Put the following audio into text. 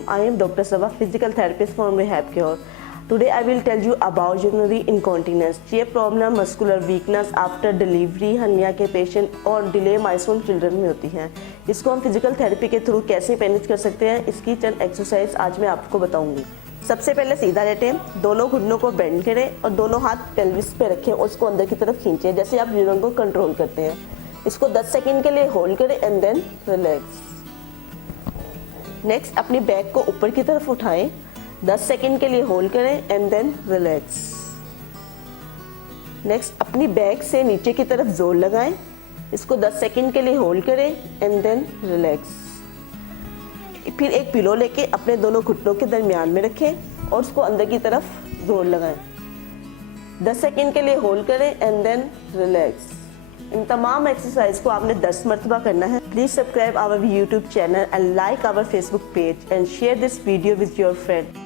I am Dr. Sava, physical therapist from Rehab Cure. Today I will tell you about urinary incontinence. ये problem muscular weakness after delivery, hernia के patient और delay milestone children में होती हैं। इसको हम physical therapy के through कैसे मैनेज कर सकते हैं, इसकी चंद एक्सरसाइज आज मैं आपको बताऊंगी। सबसे पहले सीधा लेटें, दोनों घुटनों को बेंड करें और दोनों हाथ पेल्विस पे रखें और उसको अंदर की तरफ खींचें, जैसे आप यूरिन को कंट्रोल करते हैं। इसको 10 सेकेंड के लिए होल्ड करें एंड देन रिलैक्स। नेक्स्ट अपनी बैक को ऊपर की तरफ उठाएं, 10 सेकेंड के लिए होल्ड करें एंड देन रिलैक्स। नेक्स्ट अपनी बैक से नीचे की तरफ जोर लगाएं, इसको 10 सेकेंड के लिए होल्ड करें एंड देन रिलैक्स। फिर एक पिलो लेके अपने दोनों घुटनों के दरमियान में रखें और उसको अंदर की तरफ जोर लगाएं, 10 सेकेंड के लिए होल्ड करें एंड देन रिलैक्स। इन तमाम एक्सरसाइज को आपने 10 मरतबा करना है। Please subscribe our YouTube channel and like our Facebook page and share this video with your friend.